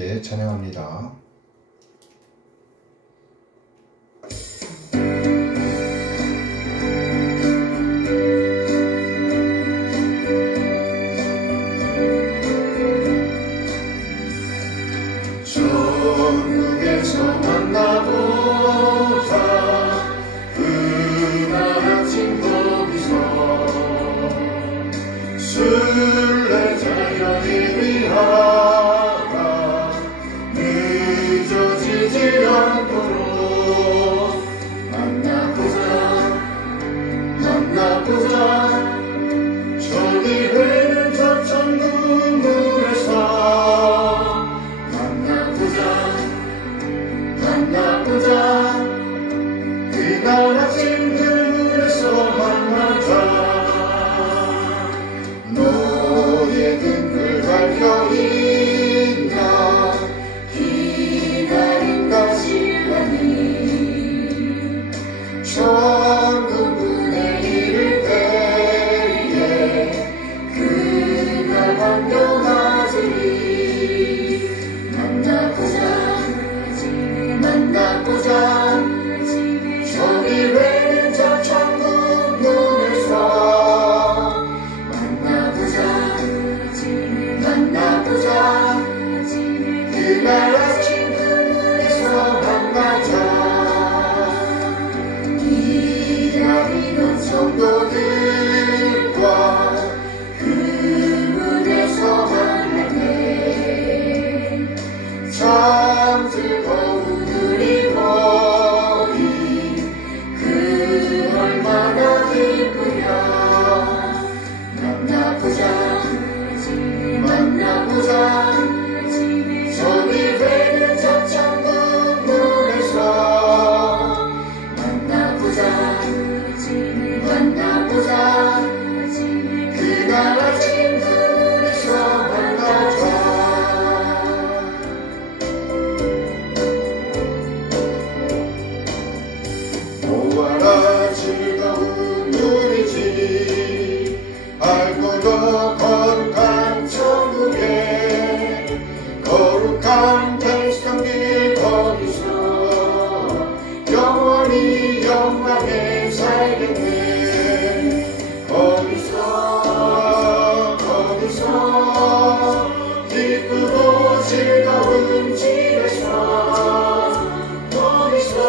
함께 찬양합니다. 천국에서 만나보자. 그날 아침 거기서 순례자여 일위하라. 늦어지지 않도록 만나보자. 저기 회는 저 천국 문에서 만나보자. 그날 아침 그 문에서 만나자. 너의 등불 밝혀 있나. 기다린다 시간이. 천국 문에 이를 때에 그날 환영하시리. 만나보자. 저기 외는 저 천국 문에서 만나보자. 그날 아침 그 문에서 만나자. 기다리던 성도들과 그 문에서 만나네. 참 즐거운 우리 모임 그 얼마나 기쁘냐. 만나보자. 저기 되는 저 천국 문에서 만나보자. 그날 아침 그 문에서 만나자. 보아라 즐거운 우리 집. 밝고도 거룩한 천국에 거룩한 백성들 거기서 영원히 영광에 살겠네. 거기서 기쁘고 즐거운 집에서 거기서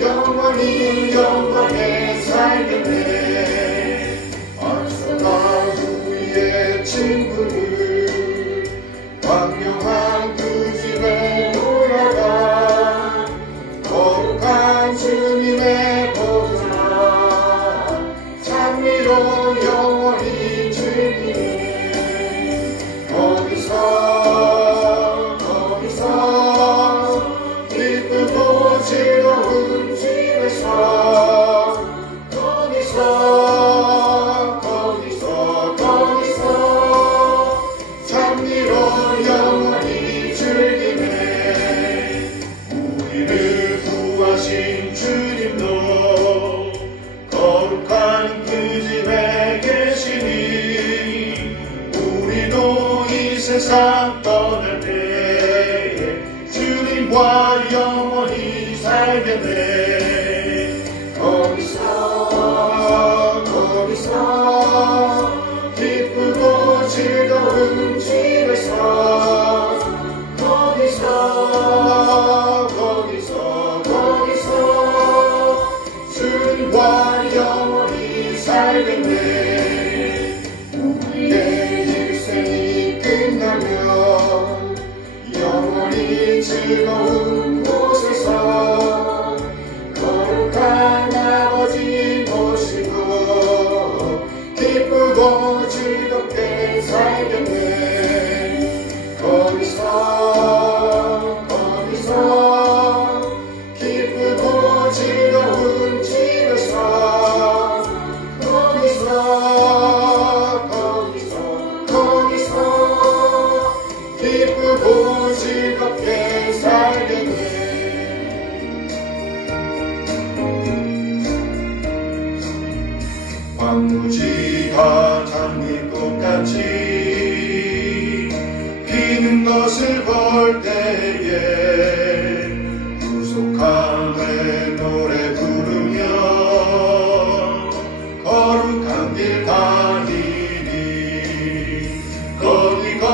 영원히 영광에 살겠네. 앞서가 우리의 친구들 광명한 그 집에 올라가. 거룩한 주님의 보좌 찬미로 영원히 즐기네. 거기서 기쁘고 즐거운 집에서 거기서 찬미로 영원히 즐기네. 우리를 구하신 주님도 거룩한 그 집에 계시니 우리도 이 세상 떠날 때에 주님과 영원히 살겠네. 거기서 기쁘고 즐거운 집에서 거기서 주님과 영원히 살겠네. 우리의 일생이 끝나면 영원히 즐거운 곳에서 거룩한 아버지 모시고 기쁘고 즐겁게 살겠네. 거기서 기쁘고 즐거운 집에서 거기서 기쁘고 즐겁게 살겠네.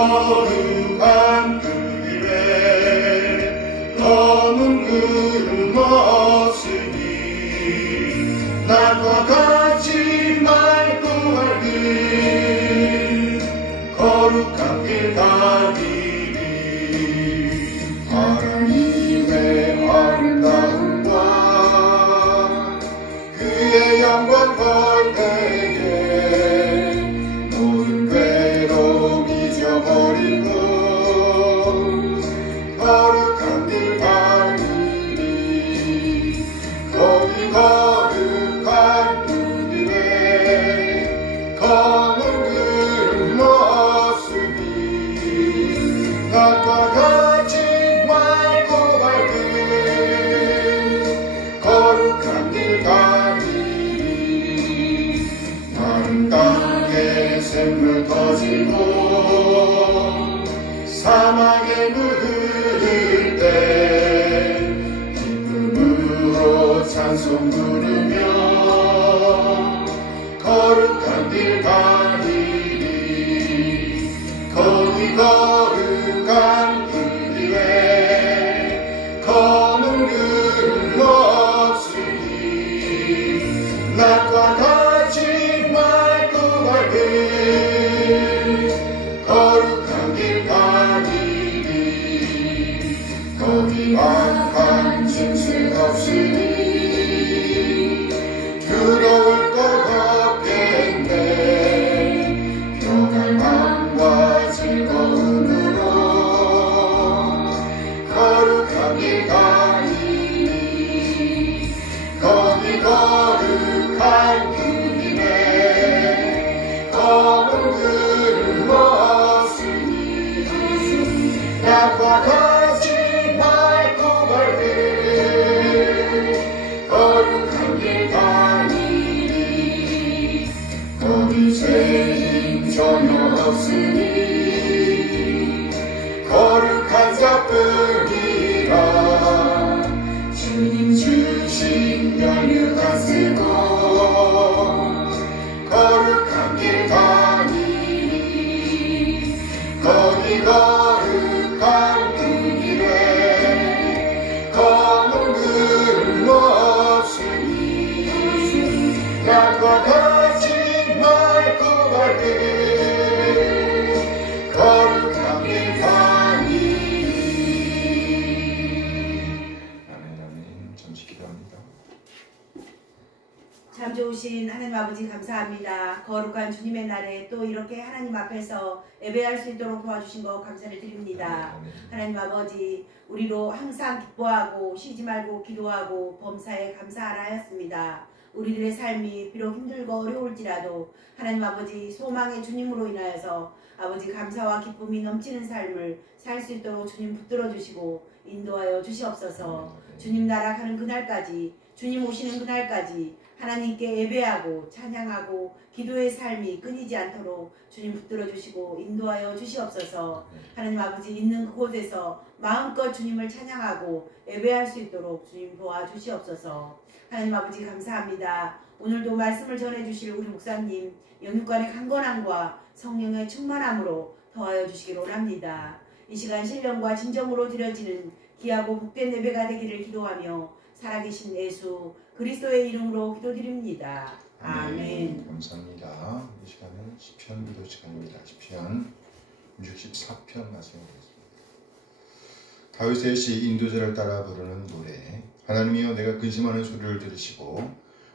거룩한 그 길에 검은 구름 없으니 낮과 같이 맑고 밝은 거룩한 길 가리리. 하나님의 아름다움과 그의 영광 볼 때에 모든 괴로움 잊어버리고 거룩한 길 가리리. 거기 거룩한 그 길에 검은 구름 없으니 낮과 같이 맑고 밝은 거룩한 길 가리리. 마른 땅에 샘물 터지고 사막에 물 흐를 때 기쁨으로 찬송 부르며 거룩한 길 가리리. 거기 거룩한 그 길에 검은 구름 없으니 낮과 같이 맑고 밝은 거룩한 길 가리리. 거기 악한 짐승 없으니 두려울 것 없겠네. 평안함과 즐거움으로 거룩한 길 가리리. 거기 거룩한 그 길에 검은 구름 없으니 낮과 같이 맑고 밝은 거룩한 길 가리리. 거기 죄인 전혀 없으니 거룩한 자뿐이라. 주님 주신 연유가 쓰고 거룩한 길 가리리. 거기 거룩한 그 길에 검은 구름 없으니 낮과 같이 맑고 밝은 거룩한 길 가리리. 아멘. 잠시 기도합니다. 참 좋으신 하나님 아버지 감사합니다. 거룩한 주님의 날에 또 이렇게 하나님 앞에서 예배할 수 있도록 도와주신 것 감사를 드립니다. 하나님 아버지, 우리로 항상 기뻐하고 쉬지 말고 기도하고 범사에 감사하라 하였습니다. 우리들의 삶이 비록 힘들고 어려울지라도 하나님 아버지 소망의 주님으로 인하여서 아버지 감사와 기쁨이 넘치는 삶을 살 수 있도록 주님 붙들어 주시고 인도하여 주시옵소서. 주님 나라 가는 그날까지, 주님 오시는 그날까지 하나님께 예배하고 찬양하고 기도의 삶이 끊이지 않도록 주님 붙들어 주시고 인도하여 주시옵소서. 하나님 아버지 있는 그곳에서 마음껏 주님을 찬양하고 예배할 수 있도록 주님 도와주시옵소서. 하나님 아버지 감사합니다. 오늘도 말씀을 전해주실 우리 목사님 영육간의 강건함과 성령의 충만함으로 더하여 주시기를 원합니다. 이 시간 신령과 진정으로 드려지는 귀하고 복된 예배가 되기를 기도하며 살아계신 예수 그리스도의 이름으로 기도드립니다. 아멘. 감사합니다. 이 시간은 시편 기도 시간입니다. 시편 64편 말씀드리겠습니다. 다윗의 시 인도자를 따라 부르는 노래. 하나님이여 내가 근심하는 소리를 들으시고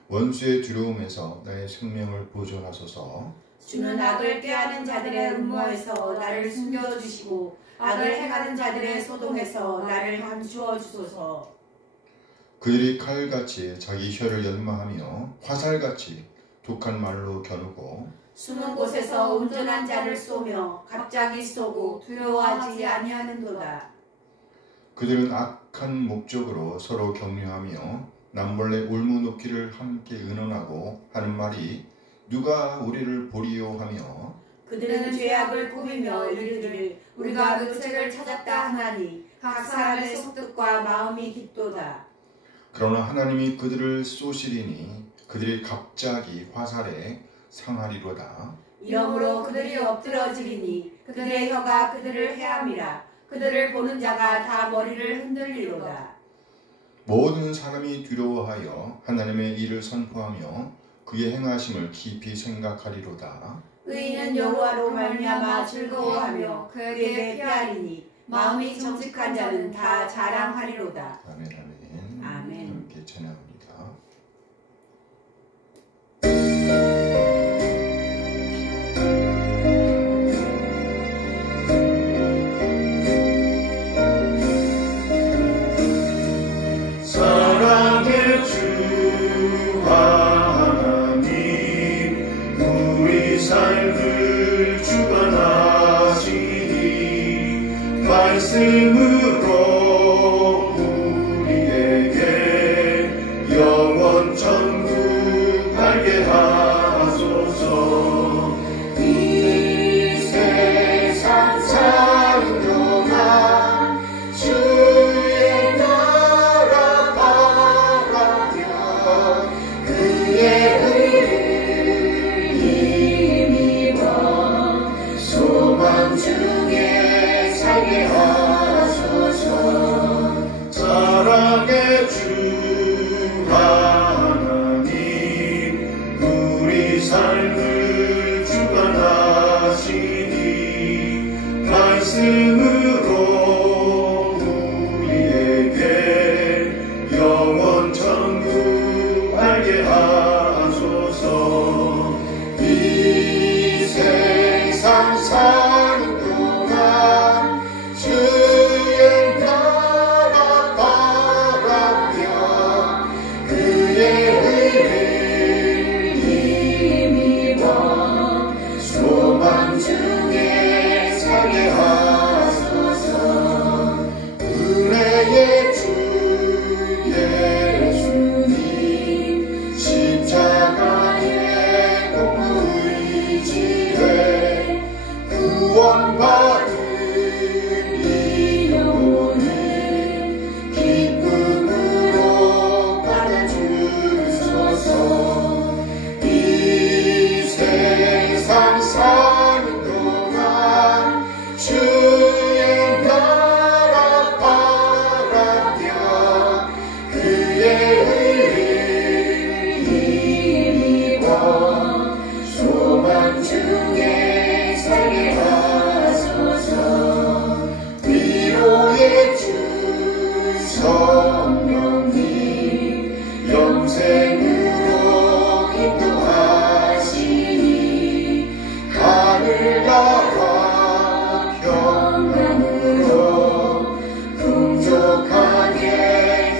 원수의 두려움에서 나의 생명을 보존하소서. 주는 악을 꾀하는 자들의 음모에서 나를 숨겨주시고 악을 행하는 자들의 소동에서 나를 감추어 주소서. 그들이 칼같이 자기 혀를 연마하며 화살같이 독한 말로 겨누고 숨은 곳에서 온전한 자를 쏘며 갑자기 쏘고 두려워하지 아니하는도다. 그들은 악한 목적으로 서로 격려하며 남몰래 울무놓기를 함께 의논하고 하는 말이 누가 우리를 보리요 하며 그들은 죄악을 꾸미며 이르기를 우리가 그 책을 찾았다 하나니 각 사람의 속뜻과 마음이 깊도다. 그러나 하나님이 그들을 쏘시리니 그들이 갑자기 화살에 상하리로다. 이러므로 그들이 엎드러지리니 그들의 혀가 그들을 해함이라. 그들을 보는 자가 다 머리를 흔들리로다. 모든 사람이 두려워하여 하나님의 일을 선포하며 그의 행하심을 깊이 생각하리로다. 의인은 여호와로 말미암아 즐거워하며 그에게 피하리니 마음이 정직한 자는 다 자랑하리로다. 아멘, 아멘. 아멘. 함께 찬양합니다. 사랑의 주 하나님, 우리 삶을 주관하시니 말씀으로 우리에게 영원 천국 알게 하소서. 이 세상 사는 동안 주의 나라 바라며 그의 의를 힘입어 소망 중에 살게 하소서. 사랑의 주 하나님, 우리 삶을 주관하시니 말씀으로 우리에게 영원 천국 알게 하소서. 이 세상 사는 동안 주의 나라 바라며 그의 의를 힘입어 소망 중에 살게 하소서. 은혜의 주 예수님, 십자가의 공로 의지에 구원받은 이 영혼을 기쁨으로 받아주소서. 이 세상 사는 동안 주의 나라 바라며 그의 의를 힘입어 소망 중에 살게 하소서. 위로의 주 성령님, 영생으로 인도하시니 하늘나라 평강으로 풍족하게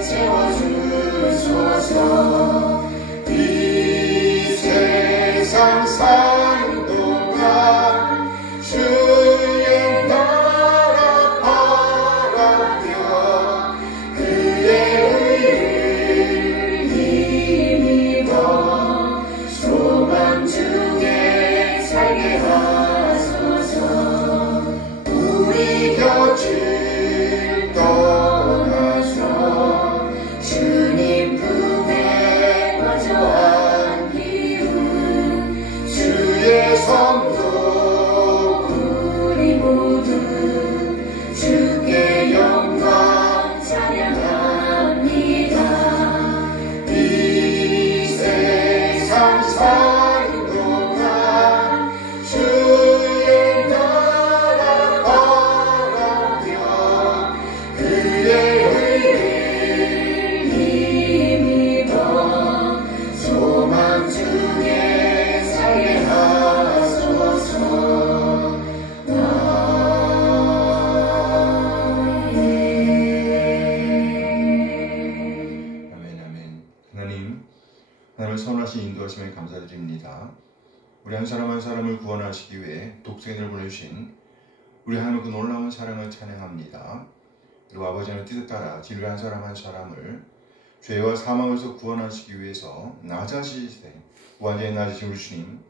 채워주소서. 이 세상 사는 동안 주의 나라 바라며 그의 의를 힘입어 소망 중에 살게 하소서. 우리 곁을 떠나서 주님 품에 먼저 안기운 주의 성도 우리 모두 주께 영광 찬양합니다. 이 세상 사는 동안 주의 나라 바라며 그의 의를 힘입어 소망 중에 살게 하소서. 아멘, 아멘. 하나님을 선하신 인도하심에 감사드립니다. 우리 한 사람 한 사람을 구원하시기 위해 독생을 보내주신 우리 하나님의 그 놀라운 사랑을 찬양합니다. 그리고 아버지의 뜻에 따라 진리 한 사람 한 사람을 죄와 사망에서 구원하시기 위해서 낮아지시되 완전히 낮으신 우리 주님,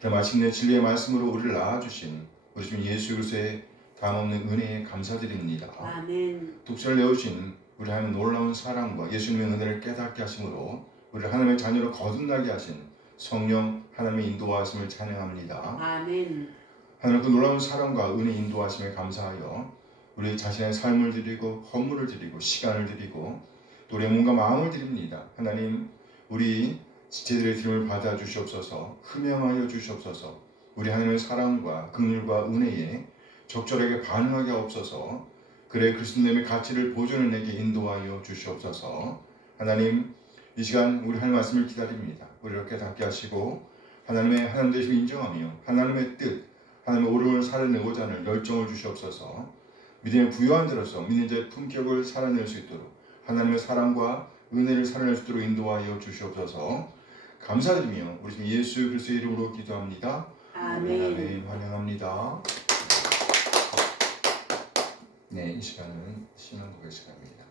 그 마침내 진리의 말씀으로 우리를 낳아주신 우리 주님 예수 그리스도의 다함없는 은혜에 감사드립니다. 아멘. 독생을 내오신 우리 하나님의 놀라운 사랑과 예수님의 은혜를 깨닫게 하심으로 우리를 하나님의 자녀로 거듭나게 하신 성령 하나님의 인도하심을 찬양합니다. 아멘. 하나님 그 놀라운 사랑과 은혜 인도하심에 감사하여 우리 자신의 삶을 드리고 헌물을 드리고 시간을 드리고 또 우리의 몸과 마음을 드립니다. 하나님 우리 지체들의 드림을 받아 주시옵소서. 흠양하여 주시옵소서. 우리 하나님의 사랑과 긍휼과 은혜에 적절하게 반응하게 하옵소서. 그래 그리스도님의 가치를 보존해 내게 인도하여 주시옵소서. 하나님 이 시간 우리 하나님의 말씀을 기다립니다. 우리 이렇게 닿게 하시고 하나님의 하나님 되심을 인정하며 하나님의 뜻 하나님의 오름을 살아내고자 하는 열정을 주시옵소서. 믿음의 부유한 자로서 믿는 자의 품격을 살아낼 수 있도록 하나님의 사랑과 은혜를 살아낼 수 있도록 인도하여 주시옵소서. 감사드리며 우리 주 예수 그리스도의 이름으로 기도합니다. 아멘. 아멘. 환영합니다. 네, 이 시간은 신앙고백 시간입니다.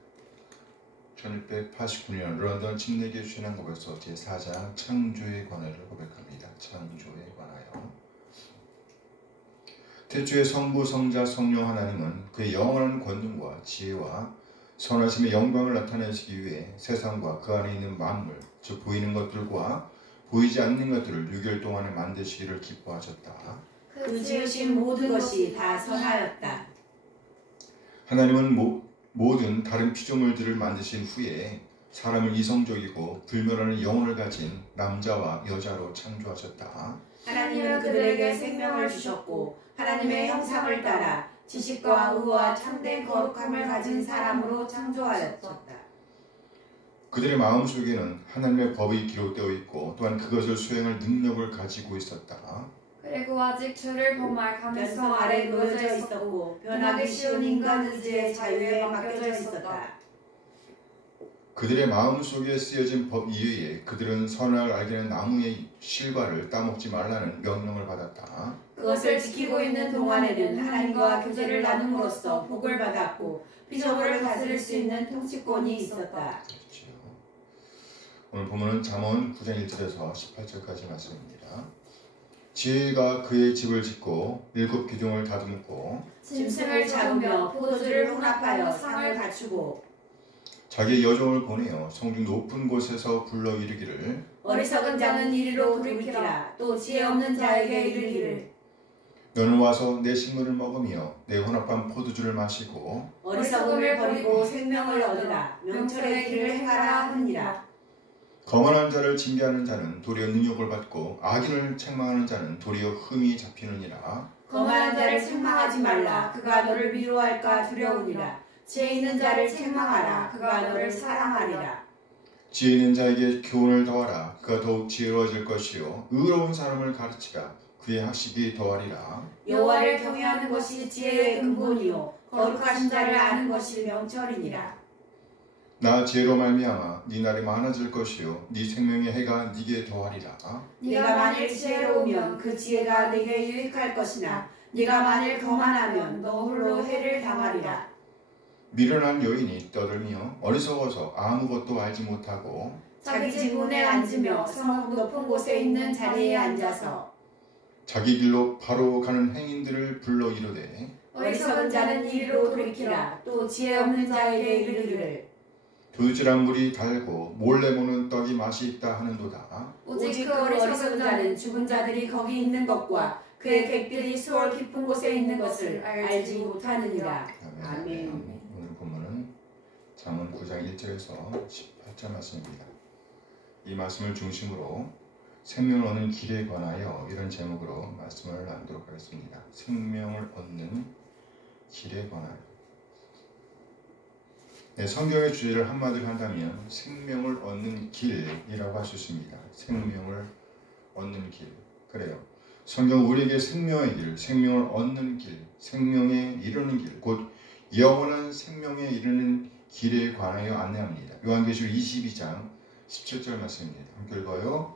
1689년 런던 침례교 신앙고백서 제4장 창조에 관하여 고백합니다. 창조에 관하여. 태초에 성부, 성자, 성령 하나님은 그의 영원한 권능과 지혜와 선하심의 영광을 나타내시기 위해 세상과 그 안에 있는 만물, 즉 보이는 것들과 보이지 않는 것들을 6일 동안에 만드시기를 기뻐하셨다. 그 지으신 모든 것이 다 선하였다. 하나님은 모든 다른 피조물들을 만드신 후에 사람을 이성적이고 불멸하는 영혼을 가진 남자와 여자로 창조하셨다. 하나님은 그들에게 생명을 주셨고 하나님의 형상을 따라 지식과 의와 참된 거룩함을 가진 사람으로 창조하였다. 그들의 마음속에는 하나님의 법이 기록되어 있고 또한 그것을 수행할 능력을 가지고 있었다. 그리고 아직 주를 범할 가능성 변성 아래 놓여져 있었고 변하기 쉬운 인간 의지의 자유에 맡겨져 있었다. 그들의 마음속에 쓰여진 법 이외에 그들은 선악을 알게 된 나무의 실과를 따먹지 말라는 명령을 받았다. 그것을 지키고 있는 동안에는 하나님과 교제를 나눔으로써 복을 받았고 피조물을 다스릴 수 있는 통치권이 있었다. 그렇죠. 오늘 본문은 잠언 9장 1절에서 18절까지 말씀입니다. 지혜가 그의 집을 짓고 7 기둥을 다듬고 짐승을 잡으며 포도주를 혼합하여 상을 갖추고 자기의 여종을 보내어 성중 높은 곳에서 불러 이르기를 어리석은 자는 이리로 돌이키라. 또 지혜 없는 자에게 이르기를 너는 와서 내 식물을 먹으며 내 혼합한 포도주를 마시고 어리석음을 버리고 생명을 얻으라. 명철의 길을 행하라 하느니라. 거만한 자를 징계하는 자는 도리어 능욕을 받고 악인을 책망하는 자는 도리어 흠이 잡히느니라. 거만한 자를 책망하지 말라. 그가 너를 위로할까 두려우니라. 지혜 있는 자를 책망하라. 그가 너를 사랑하리라. 지혜 있는 자에게 교훈을 더하라. 그가 더욱 지혜로워질 것이요 의로운 사람을 가르치라. 그의 학식이 더하리라. 여호와를 경외하는 것이 지혜의 근본이요 거룩하신 자를 아는 것이 명철이니라. 나 지혜로 말미암아 네 날이 많아질 것이요 네 생명의 해가 네게 더하리라. 네가 만일 지혜로우면 그 지혜가 네게 유익할 것이나 네가 만일 거만하면 너 홀로 해를 당하리라. 미련한 여인이 떠들며 어리석어서 아무것도 알지 못하고 자기 집 문에 앉으며 성읍 높은 곳에 있는 자리에 앉아서 자기 길로 바로 가는 행인들을 불러 이르되 어리석은 자는 이리로 돌이키라. 또 지혜 없는 자에게 이르기를 도둑질한 물이 달고 몰래 모는 떡이 맛이 있다 하는도다. 오직 그 어리석은 자는 죽은 자들이 거기 있는 것과 그의 객들이 수월 깊은 곳에 있는 것을 알지 못하느니라. 아멘. 오늘 본문은 잠언 9장 1절에서 18절 말씀입니다. 이 말씀을 중심으로 생명을 얻는 길에 관하여 이런 제목으로 말씀을 나누도록 하겠습니다. 생명을 얻는 길에 관하여. 네, 성경의 주제를 한마디로 한다면 생명을 얻는 길이라고 할 수 있습니다. 생명을 얻는 길. 그래요. 성경 우리에게 생명의 길, 생명을 얻는 길, 생명에 이르는 길, 곧 영원한 생명에 이르는 길에 관하여 안내합니다. 요한계시록 22장 17절 말씀입니다. 함께 읽어요.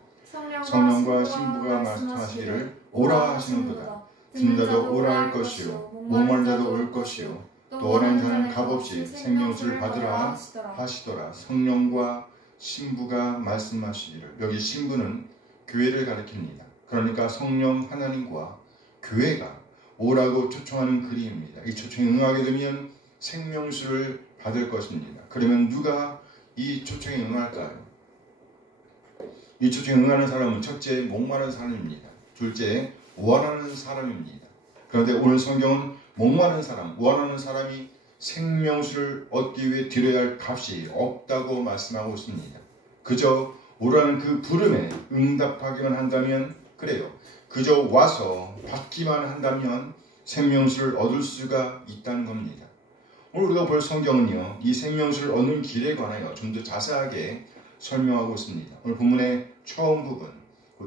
성령과 신부가 말씀하시기를 오라 하시는도다. 듣는 자도 오라 할 것이요 목마른 자도 올 것이요 또 원하는 자는 값없이 생명수를 받으라 하시더라. 성령과 신부가 말씀하시기를. 여기 신부는 교회를 가리킵니다. 그러니까 성령 하나님과 교회가 오라고 초청하는 글입니다. 이 초청에 응하게 되면 생명수를 받을 것입니다. 그러면 누가 이 초청에 응할까요? 이 초청에 응하는 사람은 첫째 목마른 사람입니다. 둘째 원하는 사람입니다. 그런데 오늘 성경은 목마른 사람, 원하는 사람이 생명수를 얻기 위해 드려야 할 값이 없다고 말씀하고 있습니다. 그저 오라는 그 부름에 응답하기만 한다면 그래요. 그저 와서 받기만 한다면 생명수를 얻을 수가 있다는 겁니다. 오늘 우리가 볼 성경은요, 이 생명수를 얻는 길에 관하여 좀 더 자세하게 설명하고 있습니다. 오늘 본문의 처음 부분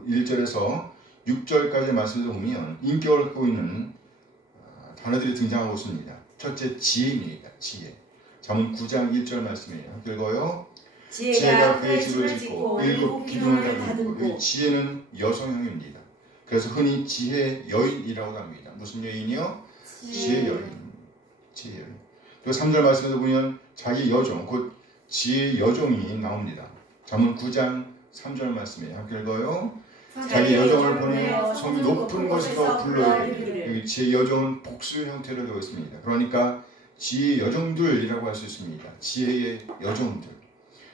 1절에서 6절까지 말씀을 보면 인격을 갖고 있는 단어들이 등장하고 있습니다. 첫째 지혜입니다. 지혜. 잠언 9장 1절 말씀이에요. 함께 읽어요. 지혜가 그의 집을 짓고 일곱 기둥을 다듬고. 지혜는 여성형입니다. 그래서 흔히 지혜 여인이라고 합니다. 무슨 여인이요? 지혜 여인. 지혜 여인. 그리고 3절 말씀에서 보면 자기 여종, 곧 지혜 여종이 나옵니다. 잠언 9장 3절 말씀이에요. 함께 읽어요. 자기 여종을 보내어 성 높은 곳에서 불러이르기를. 여기 지혜 여종은 복수 형태로 되어 있습니다. 그러니까 지혜 여종들이라고 할 수 있습니다. 지혜의 여종들.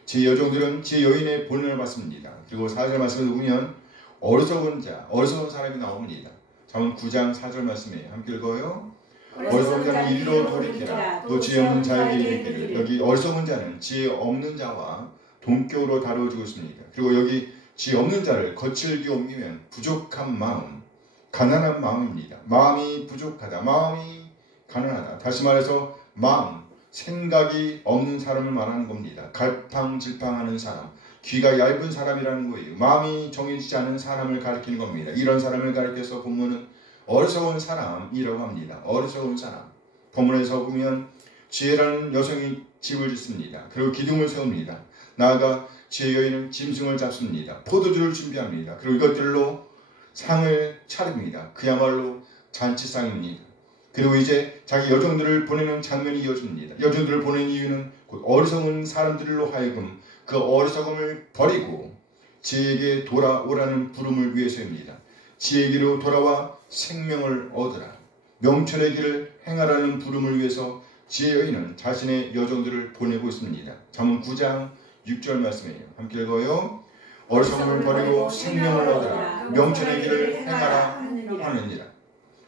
지혜 여종들은 지혜 여인의 본능을 받습니다. 그리고 4절 말씀을 보면 어리석은 자, 어리석은 사람이 나옵니다. 잠언 9장 4절 말씀이에요. 함께 읽어요. 어리석은 자는 이리로 돌이키라. 또 지혜 없는 자에게 이르기를. 여기 어리석은 자는 지혜 없는 자와 동격으로 다루어지고 있습니다. 그리고 여기 지혜 없는 자를 거칠게 옮기면 부족한 마음, 가난한 마음입니다. 마음이 부족하다, 마음이 가난하다. 다시 말해서 마음, 생각이 없는 사람을 말하는 겁니다. 갈팡질팡하는 사람, 귀가 얇은 사람이라는 거예요. 마음이 정해지지 않은 사람을 가리키는 겁니다. 이런 사람을 가리켜서 본문은 어리석은 사람이라고 합니다. 어리석은 사람. 본문에서 보면 지혜라는 여성이 집을 짓습니다. 그리고 기둥을 세웁니다. 나아가 지혜 여인은 짐승을 잡습니다. 포도주를 준비합니다. 그리고 이것들로 상을 차립니다. 그야말로 잔치상입니다. 그리고 이제 자기 여종들을 보내는 장면이 이어집니다. 여종들을 보내는 이유는 곧 어리석은 사람들로 하여금 그 어리석음을 버리고 지혜에게 돌아오라는 부름을 위해서입니다. 지혜에게로 돌아와 생명을 얻으라. 명철의 길을 행하라는 부름을 위해서 지혜 여인은 자신의 여종들을 보내고 있습니다. 잠언 9장 6절 말씀이에요. 함께 읽어요. 어리석음을 버리고 생명을 얻으라. 명철의 길을 행하라 하느니라.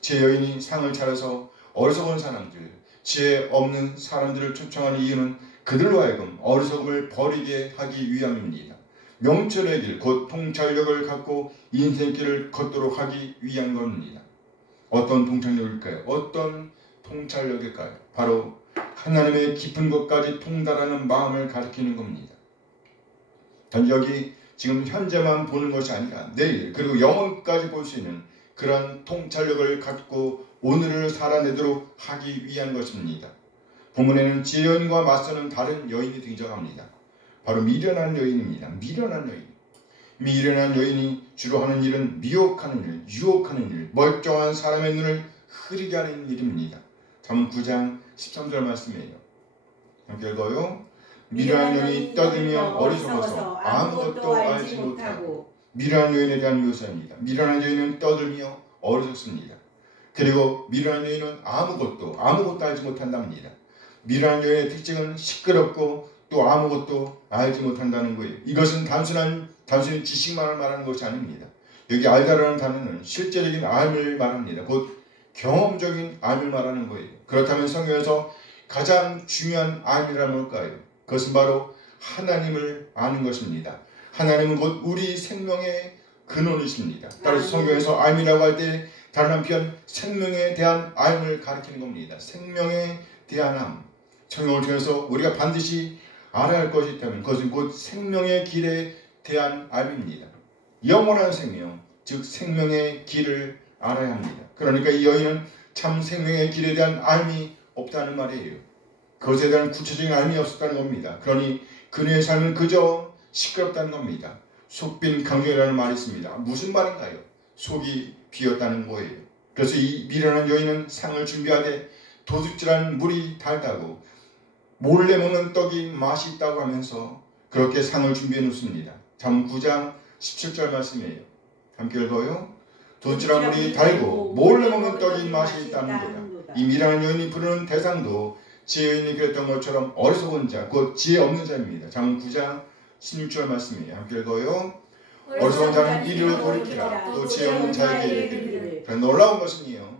지혜 여인이 상을 차려서 어리석은 사람들, 지혜 없는 사람들을 초청하는 이유는 그들로 하여금 어리석음을 버리게 하기 위함입니다. 명철의 길, 곧 통찰력을 갖고 인생길을 걷도록 하기 위한 겁니다. 어떤 통찰력일까요? 어떤 통찰력일까요? 바로 하나님의 깊은 것까지 통달하는 마음을 가리키는 겁니다. 단지 여기 지금 현재만 보는 것이 아니라 내일 그리고 영원까지 볼 수 있는 그런 통찰력을 갖고 오늘을 살아내도록 하기 위한 것입니다. 본문에는 지혜 여인과 맞서는 다른 여인이 등장합니다. 바로 미련한 여인입니다. 미련한 여인. 미련한 여인이 주로 하는 일은 미혹하는 일, 유혹하는 일, 멀쩡한 사람의 눈을 흐리게 하는 일입니다. 잠언 9장 13절 말씀이에요. 함께 읽어요. 미련한 여인이 떠들며 어리석어서 아무것도 알지 못하고. 미련한 여인에 대한 묘사입니다. 미련한 여인은 떠들며 어리석습니다. 그리고 미련한 여인은 아무것도 알지 못한답니다. 미련한 여인의 특징은 시끄럽고 또 아무것도 알지 못한다는 거예요. 이것은 단순히 지식만을 말하는 것이 아닙니다. 여기 알다라는 단어는 실제적인 알을 말합니다. 곧 경험적인 알을 말하는 거예요. 그렇다면 성경에서 가장 중요한 알이란 뭘까요? 그것은 바로 하나님을 아는 것입니다. 하나님은 곧 우리 생명의 근원이십니다. 따라서 성경에서 알이라고 할 때 다른 한편 생명에 대한 알을 가리키는 겁니다. 생명에 대한 암. 성경을 통해서 우리가 반드시 알아야 할 것이 있다면 그것은 곧 생명의 길에 대한 알입니다. 영원한 생명, 즉 생명의 길을 알아야 합니다. 그러니까 이 여인은 참 생명의 길에 대한 알미 없다는 말이에요. 그것에 대한 구체적인 알미 없었다는 겁니다. 그러니 그녀의 삶은 그저 시끄럽다는 겁니다. 속 빈 강정이라는 말이 있습니다. 무슨 말인가요? 속이 비었다는 거예요. 그래서 이 미련한 여인은 상을 준비하되 도둑질한 물이 달다고 몰래 먹는 떡이 맛이 있다고 하면서 그렇게 상을 준비해 놓습니다. 잠언 9장 17절 말씀이에요. 함께 읽어요. 도둑질한 물이 달고 몰래 먹는 떡이 맛이 있다는 거다. 이 미련한 여인이 부르는 대상도 지혜 여인이 그랬던 것처럼 어리석은 자, 곧 지혜 없는 자입니다. 잠언 9장 16절 말씀이에요. 함께 읽어요. 어리석은 자는 이리로 돌이키라. 또 지혜 없는 자에게 이르기를. 그런 놀라운 것은요,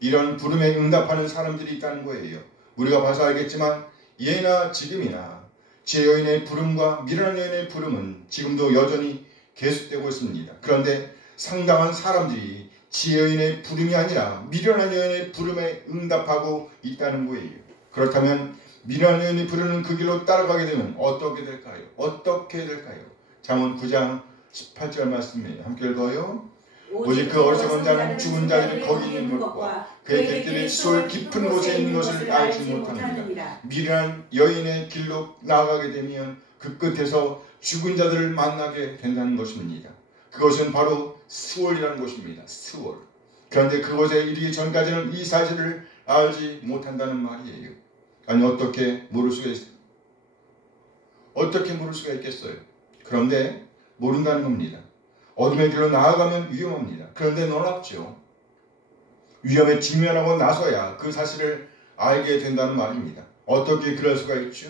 이런 부름에 응답하는 사람들이 있다는 거예요. 우리가 봐서 알겠지만 예나 지금이나 지혜 여인의 부름과 미련한 여인의 부름은 지금도 여전히 계속되고 있습니다. 그런데 상당한 사람들이 지혜 여인의 부름이 아니라 미련한 여인의 부름에 응답하고 있다는 거예요. 그렇다면 미련한 여인이 부르는 그 길로 따라가게 되면 어떻게 될까요? 어떻게 될까요? 잠언 9장 18절 말씀이에요. 함께 읽어요. 오직 그 어리석은 자는 죽은 자들이 거기 있는 것과 그의 길들이 수월 깊은 곳에 있는 것을 알지 못합니다. 미련한 여인의 길로 나아가게 되면 그 끝에서 죽은 자들을 만나게 된다는 것입니다. 그것은 바로 스월이라는 곳입니다. 스월. 그런데 그곳에 이르기 전까지는 이 사실을 알지 못한다는 말이에요. 아니 어떻게 모를 수가 있어요? 어떻게 모를 수가 있겠어요? 그런데 모른다는 겁니다. 어둠의 길로 나아가면 위험합니다. 그런데 놀랍죠. 위험에 직면하고 나서야 그 사실을 알게 된다는 말입니다. 어떻게 그럴 수가 있죠?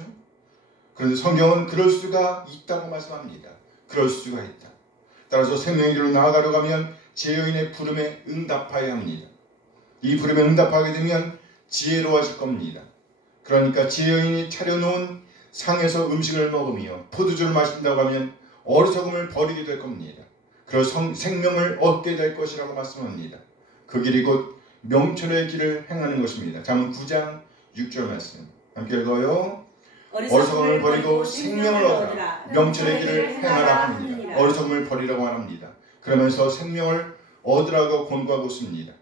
그런데 성경은 그럴 수가 있다고 말씀합니다. 그럴 수가 있다. 따라서 생명의 길로 나아가려고 하면 지혜 여인의 부름에 응답해야 합니다. 이 부름에 응답하게 되면 지혜로워질 겁니다. 그러니까 지혜 여인이 차려놓은 상에서 음식을 먹으며 포도주를 마신다고 하면 어리석음을 버리게 될 겁니다. 그래서 생명을 얻게 될 것이라고 말씀합니다. 그 길이 곧 명철의 길을 행하는 것입니다. 잠언 9장 6절 말씀 함께 읽어요. 어리석음을 버리고 생명을 얻으라. 명철의 길을 행하라 합니다. 어리석음을 버리라고 합니다. 그러면서 생명을 얻으라고 권고하고 있습니다.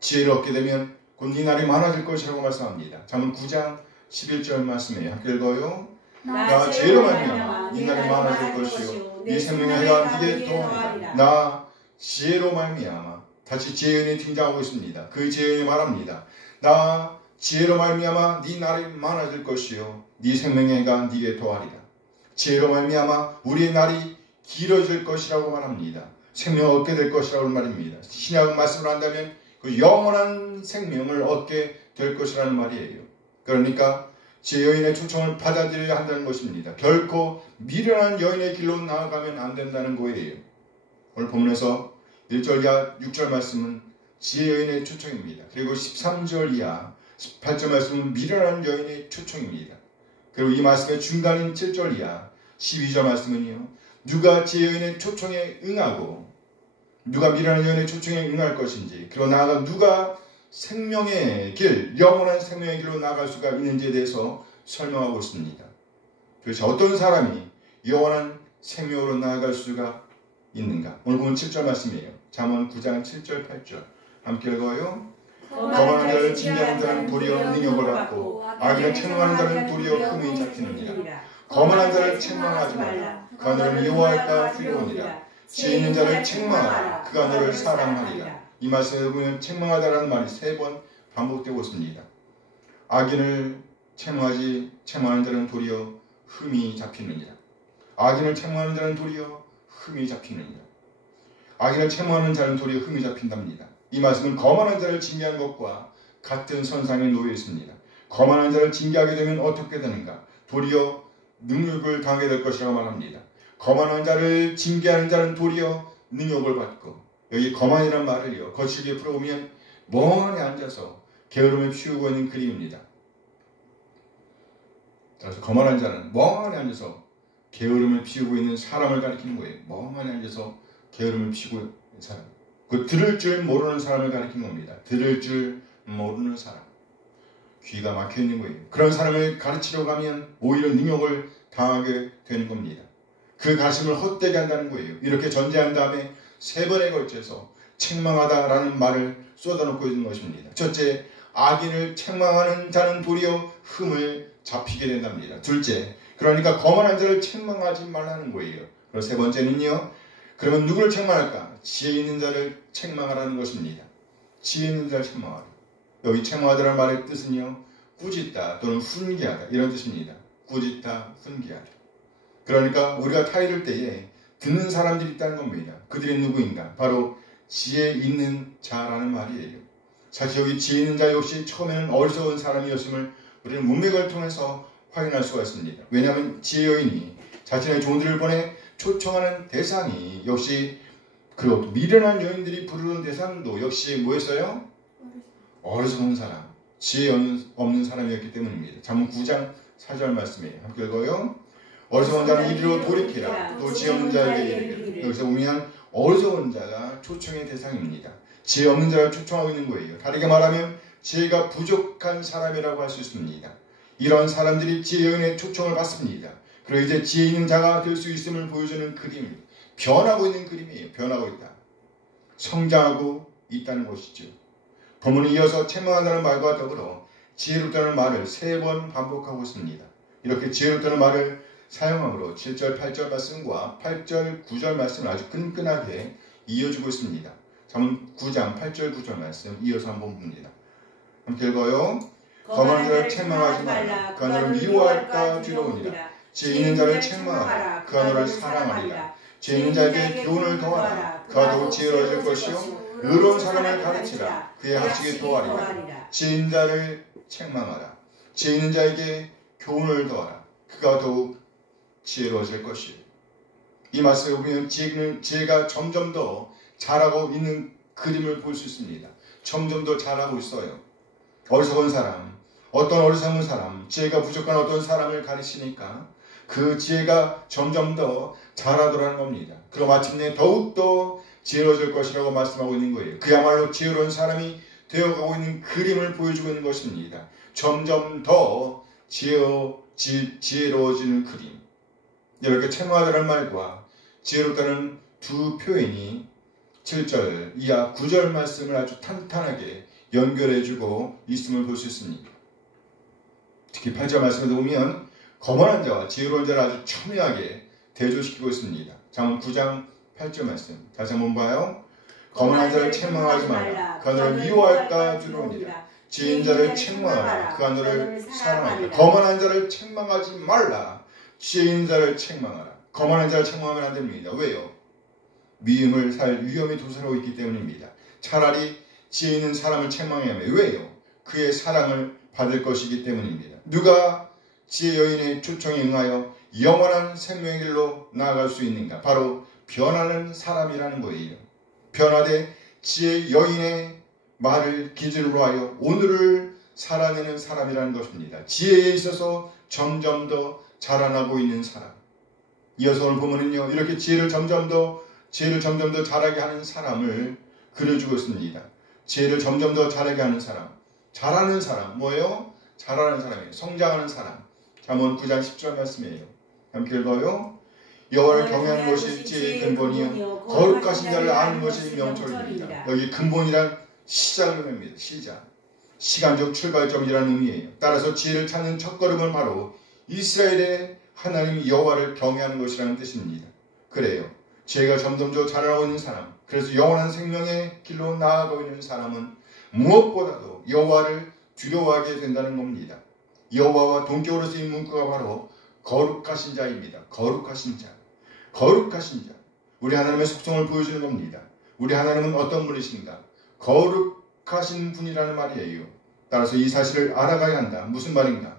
지혜를 얻게 되면 곧 네 날이 많아질 것이라고 말씀합니다. 잠언 9장 11절 말씀이에요. 함께 읽어요. 나 지혜로 말미암아 네 날이 많아질 것이요 네 생명의 해가 네게 더하리라. 나 지혜로 말미암아. 다시 지혜인이 등장하고 있습니다. 그 지혜인이 말합니다. 나 지혜로 말미암아 네 날이 많아질 것이요 네 생명의 해가 네게 더하리라. 지혜로 말미암아 우리의 날이 길어질 것이라고 말합니다. 생명을 얻게 될 것이라고 말입니다. 신약 말씀을 한다면 그 영원한 생명을 얻게 될 것이라는 말이에요. 그러니까 지혜 여인의 초청을 받아들여야 한다는 것입니다. 결코 미련한 여인의 길로 나아가면 안 된다는 거예요. 오늘 본문에서 1절 이하 6절 말씀은 지혜 여인의 초청입니다. 그리고 13절 이하 18절 말씀은 미련한 여인의 초청입니다. 그리고 이 말씀의 중간인 7절 이하 12절 말씀은요. 누가 지혜 여인의 초청에 응하고 누가 미련한 여인의 초청에 응할 것인지 그리고 나아가 누가 생명의 길, 영원한 생명의 길로 나아갈 수가 있는지에 대해서 설명하고 있습니다. 도대체 어떤 사람이 영원한 생명으로 나아갈 수가 있는가? 오늘 보면 7절 말씀이에요. 잠언 9장 7절 8절 함께 읽어요. 거만한 자를 징계하는 자는 도리어 능욕을 받고 악인을 책망하는 자는 도리어 흠이 잡히느니라. 거만한 자를 책망하지 말라. 그가 너를 미워할까 두려우니라. 지혜 있는 자를 책망하라. 그가 너를 사랑하리라. 이 말씀에 보면 책망하다라는 말이 3번 반복되고 있습니다. 악인을 책망하는 자는 도리어 흠이 잡히느니라. 악인을 책망하는 자는 도리어 흠이 잡히느니라. 악인을 책망하는 자는 도리어 흠이 잡힌답니다. 이 말씀은 거만한 자를 징계하는 것과 같은 선상에 놓여 있습니다. 거만한 자를 징계하게 되면 어떻게 되는가? 도리어 능욕을 당하게 될 것이라고 말합니다. 거만한 자를 징계하는 자는 도리어 능욕을 받고 여기 거만이란 말을요 거칠게 풀어보면 멍하니 앉아서 게으름을 피우고 있는 그림입니다. 그래서 거만한 자는 멍하니 앉아서 게으름을 피우고 있는 사람을 가리키는 거예요. 멍하니 앉아서 게으름을 피우고 있는 사람. 그 들을 줄 모르는 사람을 가리키는 겁니다. 들을 줄 모르는 사람. 귀가 막혀 있는 거예요. 그런 사람을 가르치려고 하면 오히려 능욕을 당하게 되는 겁니다. 그 가심을 헛되게 한다는 거예요. 이렇게 전제한 다음에 3번에 걸쳐서 책망하다라는 말을 쏟아놓고 있는 것입니다. 첫째, 악인을 책망하는 자는 도리어 흠을 잡히게 된답니다. 둘째, 그러니까 거만한 자를 책망하지 말라는 거예요. 그리고 3번째는요. 그러면 누구를 책망할까? 지혜 있는 자를 책망하라는 것입니다. 지혜 있는 자를 책망하라. 여기 책망하다라는 말의 뜻은요. 꾸짖다 또는 훈계하다 이런 뜻입니다. 꾸짖다, 훈계하다. 그러니까 우리가 타이를 때에 듣는 사람들이 있다는 겁니다. 그들이 누구인가? 바로 지혜 있는 자라는 말이에요. 사실 여기 지혜 있는 자 역시 처음에는 어리석은 사람이었음을 우리는 문맥을 통해서 확인할 수가 있습니다. 왜냐하면 지혜 여인이 자신의 종들을 보내 초청하는 대상이 역시 그리고 미련한 여인들이 부르는 대상도 역시 뭐였어요? 어리석은 사람, 지혜 없는 사람이었기 때문입니다. 잠언 9장 4절 말씀이에요. 함께 읽어요. 어리석은 자는 이리로 돌이키라. 또 지혜 없는 자에게 이르기를. 여기서 보면 어리석은 자가 초청의 대상입니다. 지혜 없는 자를 초청하고 있는 거예요. 다르게 말하면 지혜가 부족한 사람이라고 할 수 있습니다. 이런 사람들이 지혜 여인의 초청을 받습니다. 그리고 이제 지혜 있는 자가 될 수 있음을 보여주는 그림입니다. 변하고 있는 그림이에요. 변하고 있다. 성장하고 있다는 것이죠. 본문에 이어서 책망한다는 말과 더불어 지혜롭다는 말을 3번 반복하고 있습니다. 이렇게 지혜롭다는 말을 사용함으로 7절 8절 말씀과 8절 9절 말씀을 아주 끈끈하게 이어주고 있습니다. 잠언 9장 8절 9절 말씀 이어서 한번 봅니다. 함께 읽어요. 거만한 자를 책망하지 말라. 그 너를 미워할까 두려우니라. 지혜 있는 자를 책망하라. 그가 너를 사랑하리라. 지혜 있는 자에게 교훈을 더하라. 그가 더욱 지혜로워질 것이요 의로운 사람을 가르치라. 그의 학식에 도하리라. 지혜 있는 자를 책망하라. 지혜 있는 자에게 교훈을 더하라. 그가 더욱 지혜로워질 것이요. 이 말씀에 보면 지혜가 점점 더 자라고 있는 그림을 볼 수 있습니다. 점점 더 자라고 있어요. 어리석은 사람, 어떤 어리석은 사람, 지혜가 부족한 어떤 사람을 가르치니까 그 지혜가 점점 더 자라더라는 겁니다. 그리고 마침내 더욱더 지혜로워질 것이라고 말씀하고 있는 거예요. 그야말로 지혜로운 사람이 되어가고 있는 그림을 보여주고 있는 것입니다. 점점 더 지혜로워지는 그림. 이렇게 책망하다는 말과 지혜롭다는 두 표현이 7절 이하 9절 말씀을 아주 탄탄하게 연결해주고 있음을 볼 수 있습니다. 특히 8절 말씀에 보면 거만한 자와 지혜로운 자를 아주 첨예하게 대조시키고 있습니다. 잠언 9장 8절 말씀 다시 한번 봐요. 거만한 자를 책망하지 말라. 그가 너를 미워할까 두려우니라. 지혜인 자를 책망하라. 그가 너를 사랑하리라. 거만한 자를 책망하지 말라. 지혜인 자를 책망하라. 거만한 자를 책망하면 안 됩니다. 왜요? 미움을 살 위험이 도사하고 있기 때문입니다. 차라리 지혜 있는 사람을 책망해야 합니다. 왜요? 그의 사랑을 받을 것이기 때문입니다. 누가 지혜 여인의 초청에 응하여 영원한 생명의 길로 나아갈 수 있는가? 바로 변하는 사람이라는 거예요. 변화되 지혜 여인의 말을 기준으로 하여 오늘을 살아내는 사람이라는 것입니다. 지혜에 있어서 점점 더 자라나고 있는 사람. 이어서 오늘 보면은요, 이렇게 지혜를 점점 더 자라게 하는 사람을 그려주고 있습니다. 지혜를 점점 더 자라게 하는 사람. 자라는 사람. 뭐예요? 자라는 사람이에요. 성장하는 사람. 잠언 9장 10절 말씀이에요. 함께 읽어요. 여호와를 경외하는 것이 지혜의 근본이요 거룩하신 자를 아는 것이 명철입니다. 여기 근본이란 시작을 의미합니다. 시작. 시간적 출발점이라는 의미예요. 따라서 지혜를 찾는 첫걸음은 바로 이스라엘의 하나님 여호와를 경외하는 것이라는 뜻입니다. 그래요. 지혜가 점점 더 자라나고 있는 사람, 그래서 영원한 생명의 길로 나아가고 있는 사람은 무엇보다도 여호와를 두려워하게 된다는 겁니다. 여호와와 동격으로 쓰인 문구가 바로 거룩하신 자입니다. 거룩하신 자. 거룩하신 자. 우리 하나님의 속성을 보여주는 겁니다. 우리 하나님은 어떤 분이신가? 거룩하신 분이라는 말이에요. 따라서 이 사실을 알아가야 한다. 무슨 말인가?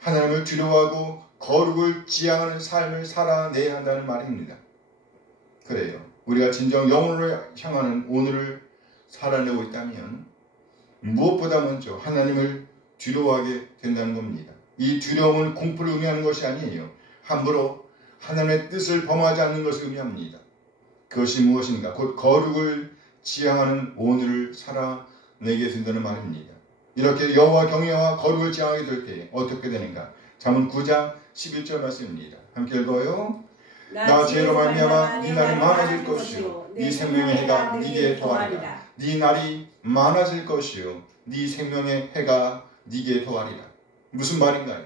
하나님을 두려워하고 거룩을 지향하는 삶을 살아내야 한다는 말입니다. 그래요. 우리가 진정 영혼을 향하는 오늘을 살아내고 있다면 무엇보다 먼저 하나님을 두려워하게 된다는 겁니다. 이 두려움은 공포를 의미하는 것이 아니에요. 함부로 하나님의 뜻을 범하지 않는 것을 의미합니다. 그것이 무엇인가? 곧 거룩을 지향하는 오늘을 살아내게 된다는 말입니다. 이렇게 여호와 경외와 거룩을 지향하게 될 때 어떻게 되는가? 잠언 9장 11절 말씀입니다. 함께 읽어요. 나 지혜로 말미암아 네 날이 많아질 것이요 네 생명의 해가 네게 더하리라. 네 날이 많아질 것이요 네 생명의 해가 네게 더하리라. 무슨 말인가요?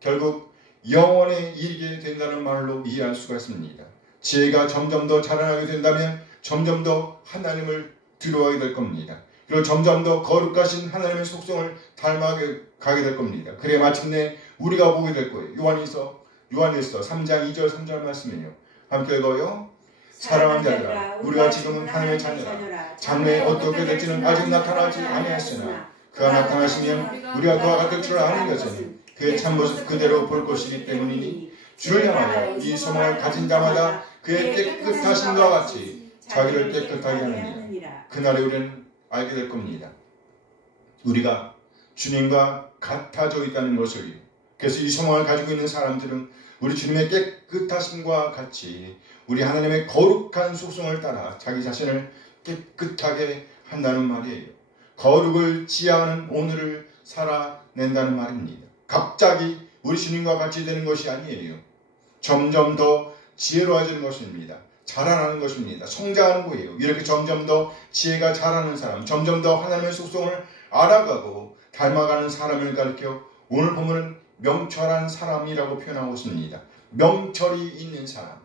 결국 영원에 이르게 된다는 말로 이해할 수가 있습니다. 지혜가 점점 더 자라나게 된다면 점점 더 하나님을 두려워하게 될 겁니다. 그리고 점점 더 거룩하신 하나님의 속성을 닮아가게 될 겁니다. 그래 마침내 우리가 보게 될 거예요. 요한일서 3장 2절 3절 말씀이에요. 함께 읽어요. 사랑하는 자들아 우리가 지금은 하나님의 자녀라. 장래에 어떻게 될지는 아직 나타나지 아니하였으나 그가 나타나시면 우리가 그와 같을 줄 아는 것은 그의 참모습 그대로 볼 것이기 때문이니 주를 향하여 이 소망을 가진 자마다 그의 깨끗하심과 같이 자기를 깨끗하게 하느니라. 그날에 우리는 알게 될 겁니다. 우리가 주님과 같아져 있다는 것을요. 그래서 이 소망을 가지고 있는 사람들은 우리 주님의 깨끗하심과 같이 우리 하나님의 거룩한 속성을 따라 자기 자신을 깨끗하게 한다는 말이에요. 거룩을 지향하는 오늘을 살아낸다는 말입니다. 갑자기 우리 주님과 같이 되는 것이 아니에요. 점점 더 지혜로워지는 것입니다. 자라나는 것입니다. 성장하는 거예요. 이렇게 점점 더 지혜가 자라는 사람, 점점 더 하나님의 속성을 알아가고 닮아가는 사람을 가리켜 오늘 보면은 명철한 사람이라고 표현하고 있습니다. 명철이 있는 사람.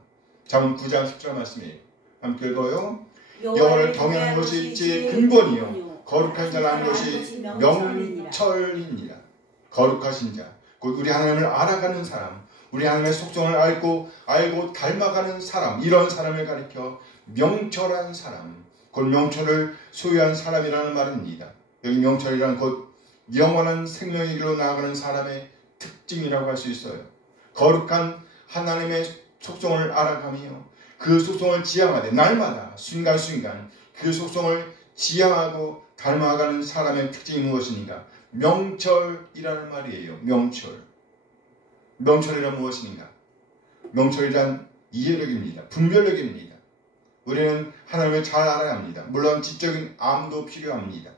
잠언 9장 10절 말씀이에요. 함께 읽어요. 여호와를 경외하는 것이 지혜의 근본이요 거룩한 자를 아는 것이 명철이니라. 거룩하신 자, 곧 우리 하나님을 알아가는 사람, 우리 하나님의 속성을 알고 닮아가는 사람, 이런 사람을 가리켜 명철한 사람, 곧 명철을 소유한 사람이라는 말입니다. 여기 명철이란 곧 영원한 생명의 길로 나아가는 사람의 특징이라고 할 수 있어요. 거룩한 하나님의 속성을 알아가며 그 속성을 지향하되 날마다 순간순간 그 속성을 지향하고 닮아가는 사람의 특징이 무엇이니까? 명철이라는 말이에요. 명철이란 무엇인가? 명철이란 이해력입니다. 분별력입니다. 우리는 하나님을 잘 알아야 합니다. 물론 지적인 암도 필요합니다.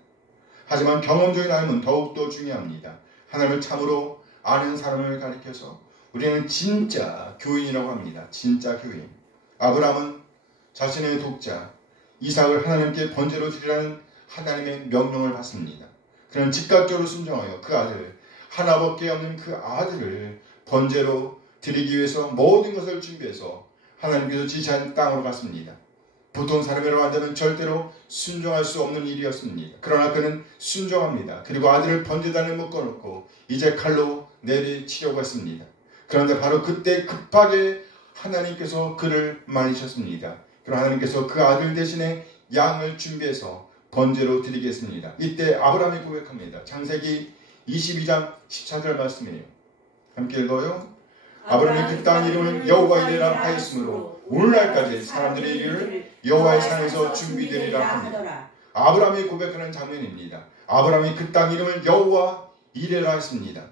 하지만 경험적인 알면 더욱더 중요합니다. 하나님을 참으로 아는 사람을 가리켜서 우리는 진짜 교인이라고 합니다. 진짜 교인. 아브라함은 자신의 독자 이삭을 하나님께 번제로 드리라는 하나님의 명령을 받습니다. 그는 즉각적으로 순종하여 그 아들, 하나밖에 없는 그 아들을 번제로 드리기 위해서 모든 것을 준비해서 하나님께서 지시한 땅으로 갔습니다. 보통 사람이라고 한다면 절대로 순종할 수 없는 일이었습니다. 그러나 그는 순종합니다. 그리고 아들을 번제단에 묶어놓고 이제 칼로 내리치려고 했습니다. 그런데 바로 그때 급하게 하나님께서 그를 말리셨습니다. 그럼 하나님께서 그 아들 대신에 양을 준비해서 번제로 드리겠습니다. 이때 아브라함이 고백합니다. 창세기 22장 14절 말씀이에요. 함께 읽어요. 아브라함이 그 땅 이름을 여호와 이레라 하였으므로 오늘날까지 사람들의 이름을 여호와의 산에서 준비되리라 합니다. 아브라함이 고백하는 장면입니다. 아브라함이 그 땅 이름을 여호와 이레라 했습니다.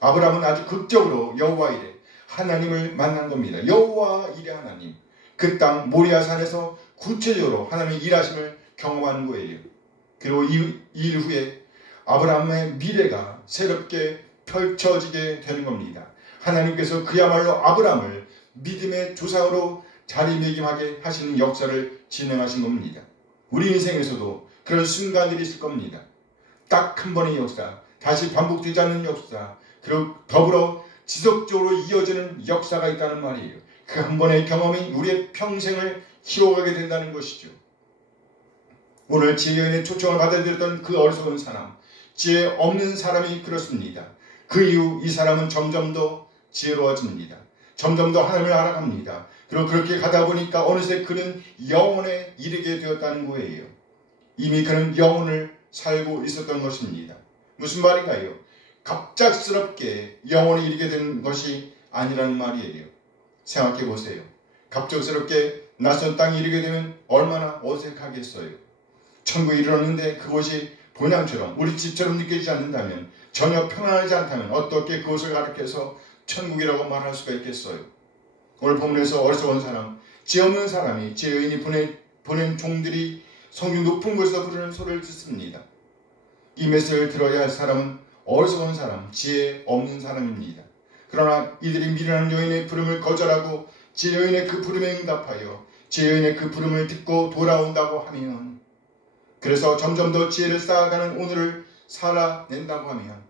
아브라함은 아주 극적으로 여호와 이레 하나님을 만난 겁니다. 여호와 이레 하나님. 그 땅 모리아 산에서 구체적으로 하나님의 일하심을 경험하는 거예요. 그리고 이 일 후에 아브라함의 미래가 새롭게 펼쳐지게 되는 겁니다. 하나님께서 그야말로 아브라함을 믿음의 조상으로 자리매김하게 하시는 역사를 진행하신 겁니다. 우리 인생에서도 그런 순간들이 있을 겁니다. 딱 한 번의 역사, 다시 반복되지 않는 역사, 그리고 더불어 지속적으로 이어지는 역사가 있다는 말이에요. 그 한 번의 경험이 우리의 평생을 키워가게 된다는 것이죠. 오늘 지혜의 초청을 받아들였던 그 어리석은 사람, 지혜 없는 사람이 그렇습니다. 그 이후 이 사람은 점점 더 지혜로워집니다. 점점 더 하나님을 알아갑니다. 그리고 그렇게 가다 보니까 어느새 그는 영혼에 이르게 되었다는 거예요. 이미 그는 영혼을 살고 있었던 것입니다. 무슨 말인가요? 갑작스럽게 영혼에 이르게 된 것이 아니라는 말이에요. 생각해 보세요. 갑작스럽게 낯선 땅에 이르게 되면 얼마나 어색하겠어요. 천국에 이르렀는데 그곳이 본향처럼 우리 집처럼 느껴지지 않는다면, 전혀 편안하지 않다면 어떻게 그것을 가리켜서 천국이라고 말할 수가 있겠어요. 오늘 본문에서 어리석은 사람, 지혜 없는 사람이 지혜인이 보낸 종들이 성중 높은 곳에서 부르는 소리를 듣습니다. 이 메시지를 들어야 할 사람은 어리석은 사람, 지혜 없는 사람입니다. 그러나 이들이 미련한 여인의 부름을 거절하고 지혜 여인의 그 부름에 응답하여 지혜 여인의 그 부름을 듣고 돌아온다고 하면, 그래서 점점 더 지혜를 쌓아가는 오늘을 살아낸다고 하면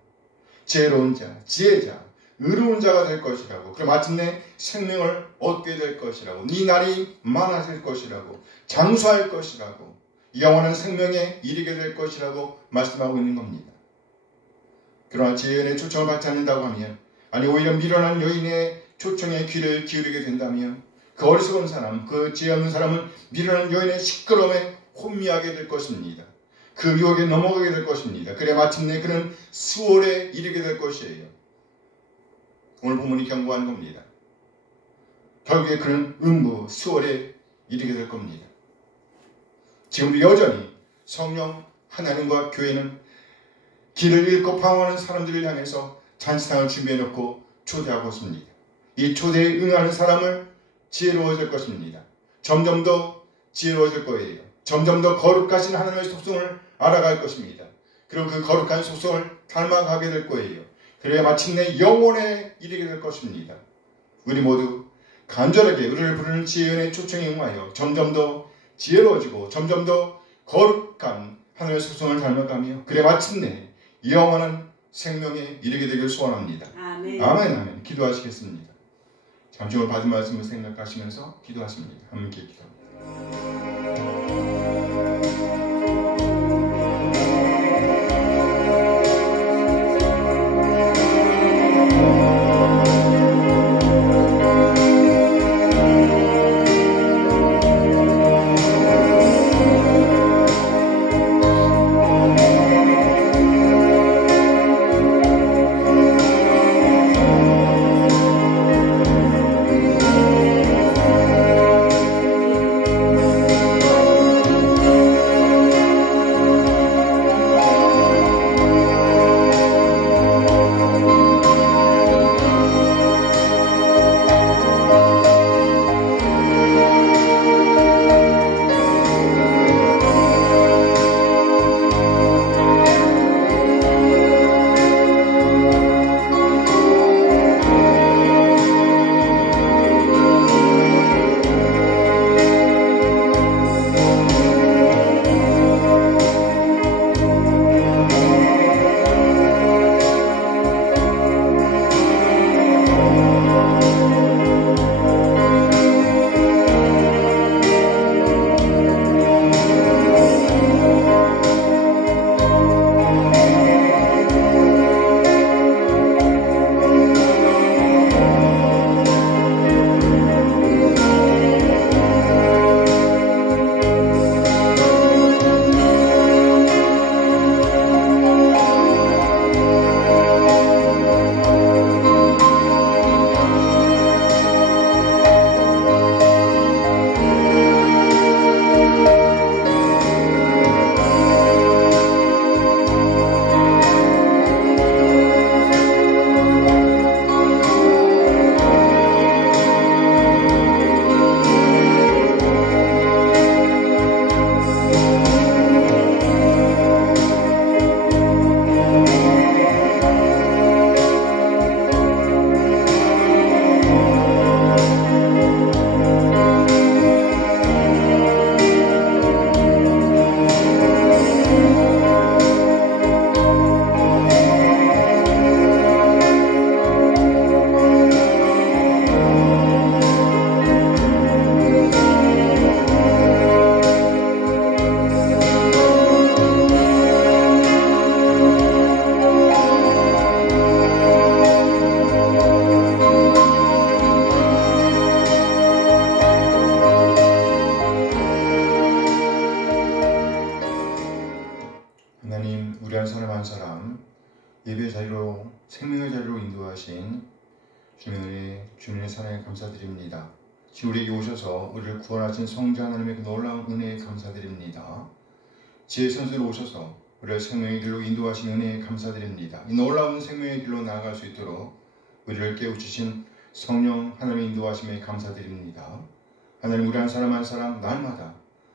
지혜로운 자, 지혜자, 의로운 자가 될 것이라고, 그럼 마침내 생명을 얻게 될 것이라고, 네 날이 많아질 것이라고, 장수할 것이라고, 영원한 생명에 이르게 될 것이라고 말씀하고 있는 겁니다. 그러나 지혜의 초청을 받지 않는다고 하면, 아니 오히려 미련한 여인의 초청에 귀를 기울이게 된다면, 그 어리석은 사람, 그 지혜 없는 사람은 미련한 여인의 시끄러움에 혼미하게 될 것입니다. 그 유혹에 넘어가게 될 것입니다. 그래 마침내 그는 수월에 이르게 될 것이에요. 오늘 본문이 경고하는 겁니다. 결국에 그는 음부 수월에 이르게 될 겁니다. 지금도 여전히 성령 하나님과 교회는 길을 잃고 방황하는 사람들을 향해서 잔치상을 준비해놓고 초대하고 있습니다. 이 초대에 응하는 사람을 지혜로워질 것입니다. 점점 더 지혜로워질 거예요. 점점 더 거룩하신 하나님의 속성을 알아갈 것입니다. 그리고 그 거룩한 속성을 닮아가게 될 거예요. 그래야 마침내 영원에 이르게 될 것입니다. 우리 모두 간절하게 우리를 부르는 지혜의 초청에 응하여 점점 더 지혜로워지고 점점 더 거룩한 하나님의 속성을 닮아가며 그래 마침내 영원한 생명에 이르게 되길 소원합니다. 아멘. 아멘. 아멘. 기도하시겠습니다. 잠시 오늘 받은 말씀을 생각하시면서 기도하십니다. 함께 기도합니다. 예배 자리로 생명의 자리로 인도하신 주님의 사랑에 감사드립니다. 우리에게 오셔서 우리를 구원하신 성자 하나님의 그 놀라운 은혜에 감사드립니다. 지혜 선수로 오셔서 우리를 생명의 길로 인도하신 은혜에 감사드립니다. 이 놀라운 생명의 길로 나아갈 수 있도록 우리를 깨우치신 성령 하나님의 인도하심에 감사드립니다. 하나님, 우리 한 사람 한 사람 날마다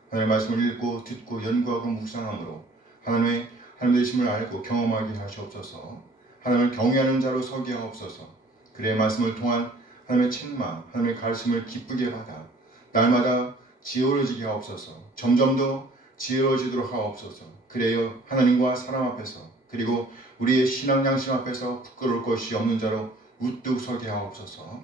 하나님의 말씀을 읽고 듣고 연구하고 묵상함으로 하나님의 하나님 되심을 알고 경험하게 하시옵소서. 하나님을 경외하는 자로 서게 하옵소서. 그의 말씀을 통한 하나님의 책망, 하나님의 가르침을 기쁘게 받아 날마다 지혜로워지게 하옵소서. 점점 더 지혜로워지도록 하옵소서. 그래요 하나님과 사람 앞에서 그리고 우리의 신앙 양심 앞에서 부끄러울 것이 없는 자로 우뚝 서게 하옵소서.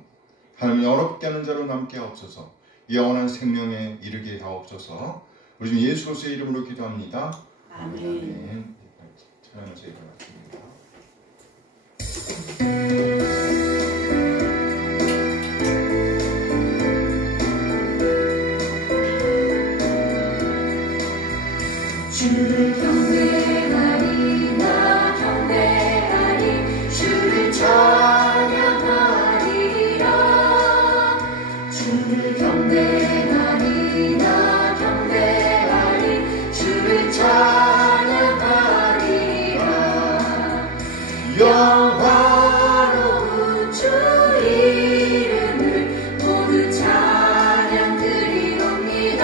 하나님 어렵게 하는 자로 남게 하옵소서. 영원한 생명에 이르게 하옵소서. 우리 주 예수 그리스도의 이름으로 기도합니다. 아멘. 찬양하면서 일어났습니다. 주를 경배하리 나 경배하리 주를 찬양하리라 주 영화로운 주 이름을 모두 찬양 드리옵니다.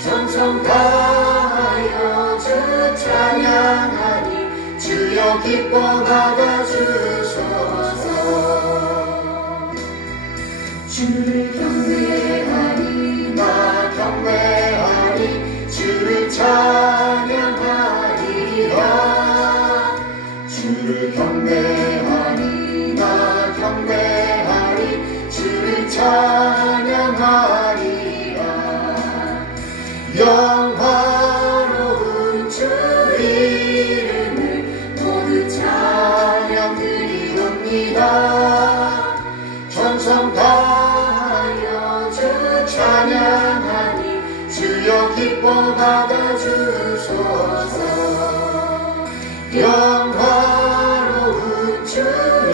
정성 다하여 주 찬양하니 주여 기뻐 받아주소서. 주를 경배하리 나 경배하리 주를 찬양하리라. 주를 경배하리 나 경배하리 주를 찬양하리라. 영화로운 주 이름을 모두 찬양 드리옵니다. 정성 다하여 주 찬양하니 주여 기뻐 받아주소서. 영화로운 주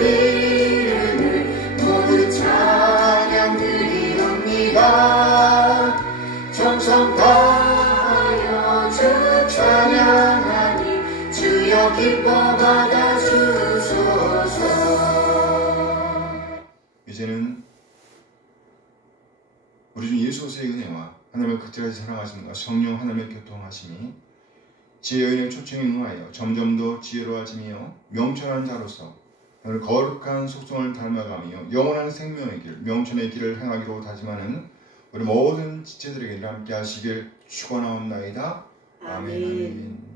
이름을 모두 찬양 드리옵니다. 정성 다하여 주 찬양하니 주여 기뻐 받아주소서. 이제는 우리 주 예수 그리스도의 은혜와 하나님의 그때까지 사랑하심과 성령 하나님의 교통하심이 지혜의 초청에 응하여 점점 더 지혜로워지며 명철한 자로서 오늘 거룩한 속성을 닮아가며 영원한 생명의 길, 명철의 길을 행하기로 다짐하는 우리 모든 지체들에게 함께 하시길 축원하옵나이다. 아멘.